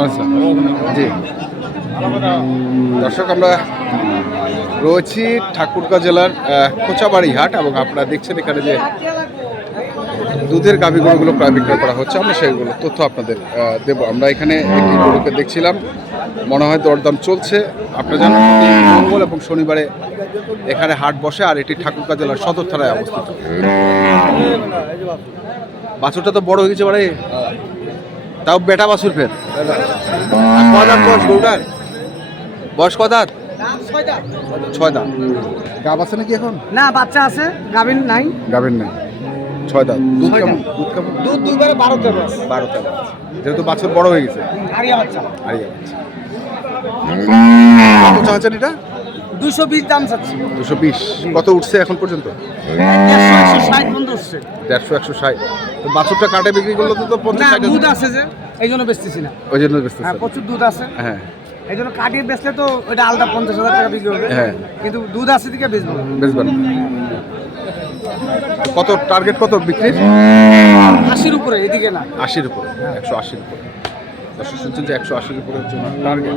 আচ্ছা। জি। দর্শক, আমরা রয়েছি ঠাকুরগাঁ জেলার কোচাবাড়ি হাট এবং আপনারা দেখছেন এখানে যে দুধের গাভী গরুগুলো প্রায় বিক্রয় করা হচ্ছে। আমরা সেইগুলো তথ্য আপনাদের দেব। আমরা এখানে একটি গরুকে দেখছিলাম। মনে হয় দরদাম চলছে। আপনারা জানেন মঙ্গল এবং শনিবারে এখানে হাট বসে আর এটি ঠাকুরগাঁ জেলার সদর থানায় অবস্থিত। বাছুরটা তো বড় হয়ে গেছে বাড়ি তাও বেটা বাছুর ফের। বয়স গরুটার বয়স ক দাঁত? ছয় দাঁত। গাব আছে নাকি এখন? না বাচ্চা আছে গাভিন নাই। গাবেন না ছয় দাঁত। দুধ কেমন? দুধ কেমন? দুধ দুইবারে বারো দেবে বারো তেরো যেহেতু বাছুর বড় হয়ে গেছে। আরিয়া বাচ্চা। আরিয়া বাচ্চা। কত চাচ্ছেন এটা? দুশো বিশ দাম চাচ্ছি। দুশো বিশ। কত উঠছে এখন পর্যন্ত? দেড়শো একশো ষাট। তো বাছুরটা কাটে বিক্রি করলে তো পঞ্চাশ দুধ আছে যে এই জন্য বেচতেছি না। ওই জন্য বেচতেছে। হ্যাঁ প্রচুর দুধ আছে। হ্যাঁ। এই জন্য কাটিয়ে বেচলে তো ওটা আলাদা পঞ্চাশ হাজার টাকা বিক্রি হবে। হ্যাঁ। কিন্তু দুধ আছে দিকে বেচবো। বেচবেন কত টার্গেট কত বিক্রির আশির উপরে এদিকে না। আশির উপরে একশো আশির উপরে। দর্শক শুনছেন যে একশো আশির জন্য টার্গেট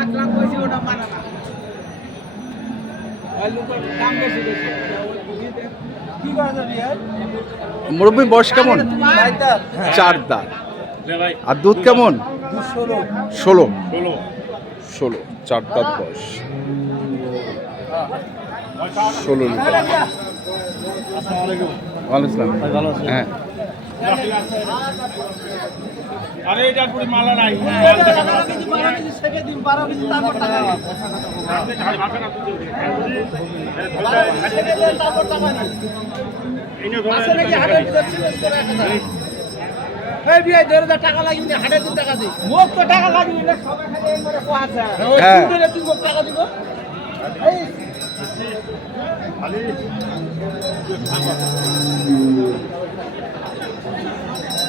এক লাখ ওটা না মুরব্বী বয়স কেমন? চার দাঁত। আর দুধ কেমন? ষোলো। ষোলো চার দাঁত বয়স। ষোলো লিটার। ভালো হ্যাঁ। আরে এটা পুরি মালা নাই। দেড় হাজার টাকা লাগবে না হাটে টাকা দিই মোক তো টাকা লাগবে না সবাই খালি একবারে কোয়াছে হ্যাঁ। তুই মোক টাকা দিব। এই।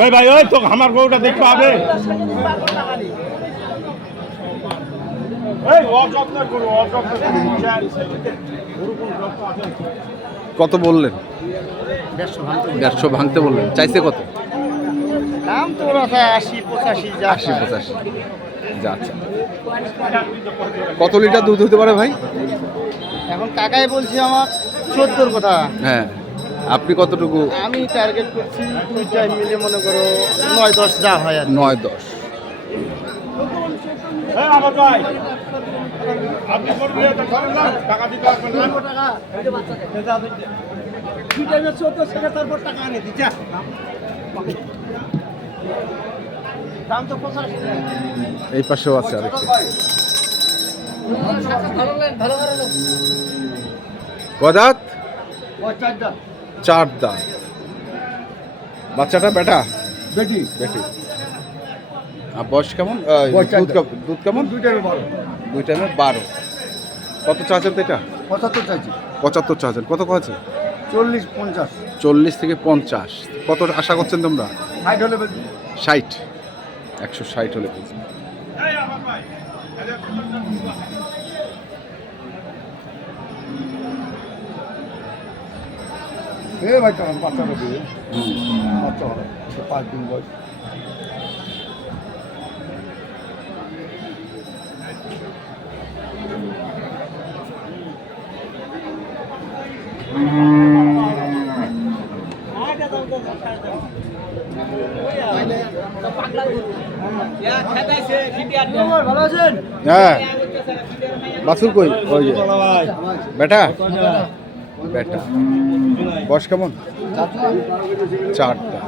ওই ভাই ওই তো আমার গরুটা দেখতে হবে কত বললেন? দেড়শো ভাঙতে বললেন। চাইছে কত? দাম তো আশি পঁচাশি আশি পঁচাশি। যা আচ্ছা কত লিটার দুধ হতে পারে ভাই? এখন কাকাই বলছি আমার চোদ্দোর কথা। হ্যাঁ। আপনি কতটুকু আমি টার্গেট করছি দুইটাই মিলে মনে করো নয় দশ যা হয় আর নয় দশ। এই পাশেও আছে আরেকটি। কদাত চার দাঁত। বাচ্চাটা বেটা? বেটি। বেটি। আর বয়স কেমন? দুধ কেমন- দুই টাইমে বারো। দুই টাইমে বারো। কত চাচ্ছেন তো এটা? পঁচাত্তর চাইছি। পঁচাত্তর চাচ্ছেন। কত আছে চল্লিশ পঞ্চাশ। চল্লিশ থেকে পঞ্চাশ। কত আশা করছেন তোমরা? ষাট হলে ষাট। একশো ষাট হলে বুঝি এ ভাই কেমন বাচ্চাটা দিয়ে বাচ্চা হবে পাঁচ দিন বয়স। হ্যাঁ। বাছুর কই? বেটা? বেটা বয়স কেমন? চারটা।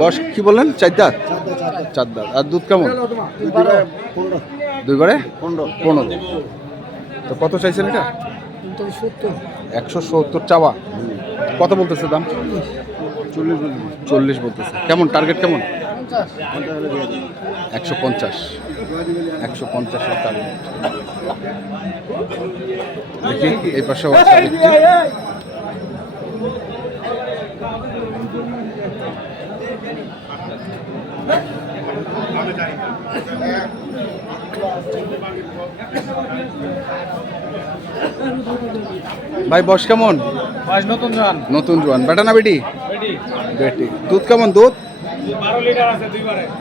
বয়স কি বললেন? চার দাঁত চার দাঁত আর দুধ কেমন? দুই পনেরো পনেরো। তো কত চাইছেন এটা? একশো সত্তর চাওয়া। কত বলতেছে দাম? চল্লিশ বলতেছে কেমন? টার্গেট কেমন? একশো পঞ্চাশ। একশো পঞ্চাশের টার্গেট দেখি এই পাশে ভাই বস কেমন? নতুন জোয়ান। নতুন জোয়ান। বেটা না বেটি? বেটি দুধ কেমন দুধ?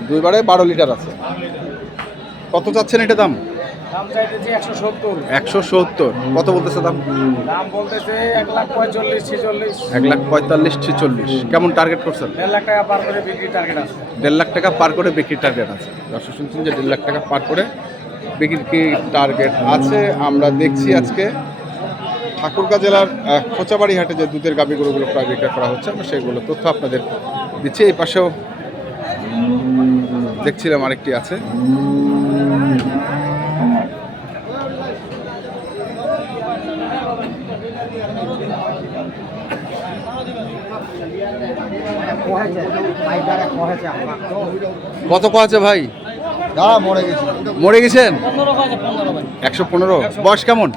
দুইবারে বারো লিটার আছে। কত চাচ্ছেন এটা দাম? একশো সত্তর। কত বলতেছে দাম? এক লাখ পঁয়তাল্লিশ, ছেচল্লিশ। কেমন টার্গেট করছেন? দেড় লাখ টাকা পার করে বিক্রি টার্গেট আছে দেড় লাখ টাকা পার করে বিক্রির টার্গেট আছে। দর্শক শুনছেন যে দেড় লাখ টাকা পার করে বিক্রির টার্গেট আছে। আমরা দেখছি আজকে ঠাকুরগাঁ জেলার খোঁচাবাড়ি হাটে যে দুধের গাভী গরুগুলো প্রায় বিক্রয় করা হচ্ছে আমরা সেইগুলো তথ্য আপনাদের দিচ্ছি। এই পাশেও দেখছিলাম আরেকটি আছে। কত আছে ভাই? দাঁড়া মরে গেছি। মরে গেছেন? একশো পনেরো। বয়স কেমন?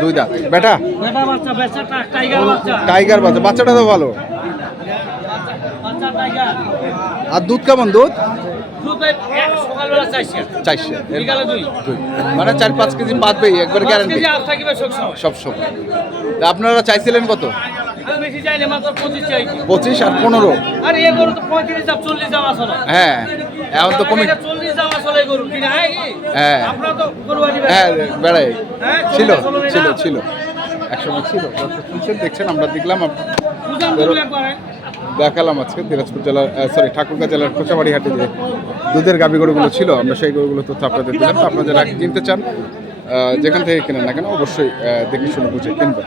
দুই দাঁত বেটা? টাইগার বাচ্চা বাচ্চাটা তো ভালো। আর দুধ কেমন দুধ? চারশে। মানে চার পাঁচ কেজি বাঁধবেই একবার গ্যারান্টি সব সময়। আপনারা চাইছিলেন কত? পঁচিশ চাই। আর পনেরো। হ্যাঁ এখন তো কমে হ্যাঁ হ্যাঁ। হ্যাঁ বেড়াই। হ্যাঁ, ছিল ছিল ছিল। একসময় ছিল। শুনছেন দেখছেন আমরা দেখলাম দেখালাম আজকে দিনাজপুর জেলার সরি ঠাকুরগাঁ জেলার খোঁচাবাড়ি হাটে যে দুধের গাভী গরুগুলো ছিল আমরা সেই গরুগুলো তথ্য আপনাদের দিলাম। তো আপনারা যারা কিনতে চান যেখান থেকে কেনেন না কেন অবশ্যই দেখে শুনে বুঝে কিনবেন।